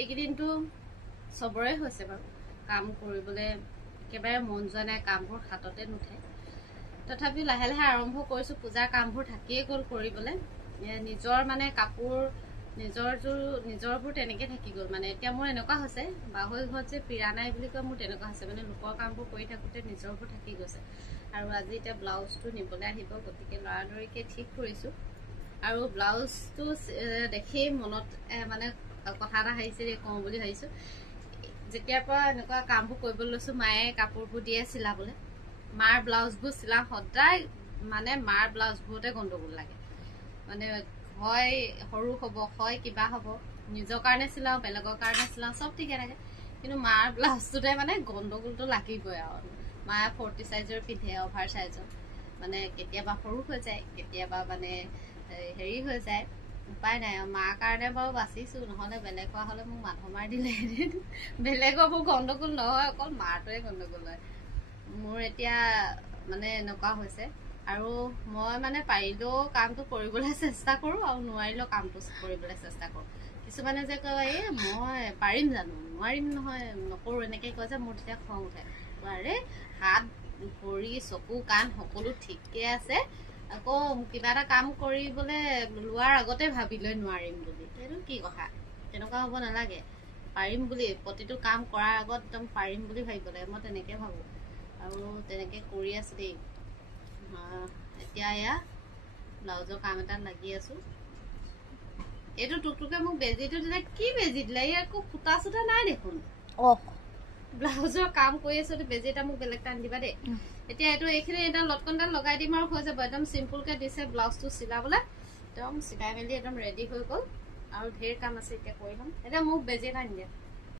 এইকেইদিনটো সবৰে হৈছে বাৰু কাম কৰিবলৈ একেবাৰে মন যোৱা নাই, কামবোৰ হাততে নুঠে। তথাপি লাহে লাহে আৰম্ভ কৰিছোঁ। পূজাৰ কামবোৰ থাকিয়ে গ'ল কৰিবলৈ। নিজৰ মানে কাপোৰ নিজৰবোৰ তেনেকৈ থাকি গ'ল। মানে এতিয়া মোৰ এনেকুৱা হৈছে, বাহৈ ঘৰত যে পীৰা নাই বুলি কয়, মোৰ তেনেকুৱা হৈছে। মানে লোকৰ কামবোৰ কৰি থাকোঁতে নিজৰবোৰ থাকি গৈছে। আৰু আজি এতিয়া ব্লাউজটো নিবলৈ আহিব, গতিকে লৰালৰিকৈ ঠিক কৰিছোঁ। আৰু ব্লাউজটো দেখি মনত মানে কথা এটা আহিছে, কওঁ বুলি ভাবিছোঁ। যেতিয়াৰ পৰা এনেকুৱা কামবোৰ কৰিবলৈ লৈছোঁ, মায়ে কাপোৰবোৰ দিয়ে চিলাবলৈ। মাৰ ব্লাউজবোৰ চিলাওঁ সদায়, মানে মাৰ ব্লাউজবোৰতে গণ্ডগোল লাগে। মানে হয় সৰু হ'ব, হয় কিবা হ'ব। নিজৰ কাৰণে চিলাওঁ, বেলেগৰ কাৰণে চিলাওঁ, চব ঠিকে থাকে। কিন্তু মাৰ ব্লাউজটোতে মানে গণ্ডগোলটো লাগিবই আৰু। মায়ে 40 চাইজৰ পিন্ধে, অভাৰ চাইজৰ। মানে কেতিয়াবা সৰু হৈ যায়, কেতিয়াবা মানে হেৰি হৈ যায়। উপায় নাই আৰু। মাৰ কাৰণে বাৰু বাচিছোঁ, নহ'লে বেলেগ হোৱা হ'লে মোক মাধ মাৰ দিলে। বেলেগৰবোৰ গণ্ডগোল নহয়, অকল মাৰটোৱে গণ্ডগোল হয়। মোৰ এতিয়া মানে এনেকুৱা হৈছে। আৰু মই মানে পাৰিলেও কামটো কৰিবলৈ চেষ্টা কৰোঁ, আৰু নোৱাৰিলেও কামটো কৰিবলৈ চেষ্টা কৰোঁ। কিছুমানে যে কয়, এই মই পাৰিম জানো, নোৱাৰিম নহয়, নকৰোঁ, এনেকৈ কয় যে, মোৰ তেতিয়া খং উঠে। আৰে হাত ভৰি চকু কাণ সকলো ঠিকে আছে, আকৌ কিবা এটা কাম কৰিবলৈ লোৱাৰ আগতে ভাবি লৈ নোৱাৰিম বুলি। সেইটো কি কথা? তেনেকুৱা হ'ব নালাগে। পাৰিম বুলি প্ৰতিটো কাম কৰাৰ আগত একদম পাৰিম বুলি ভাবিব লাগে। মই তেনেকৈ ভাবোঁ, আৰু তেনেকৈ কৰি আছোঁ দেই। এতিয়া এয়া ব্লাউজৰ কাম এটাত লাগি আছোঁ। এইটো টুকটুকে মোক বেজিটো দিলে। কি বেজি দিলে? এই একো ফুটা চুটা নাই দেখোন। ব্লাউজৰ কাম কৰি আছোঁ, বেজি এটা মোক বেলেগ টান দিবা দেই। এতিয়া এইখিনি এটা লটকনডাল লগাই দিম আৰু হৈ যাব। একদম চিম্পুলকৈ দিছে ব্লাউজটো চিলাবলৈ। একদম চিলাই মেলি একদম ৰেডি হৈ গ'ল। আৰু ঢেৰ কাম আছে এতিয়া কৰি ল'ম। এতিয়া মোক বেজি এটা নিদিয়া।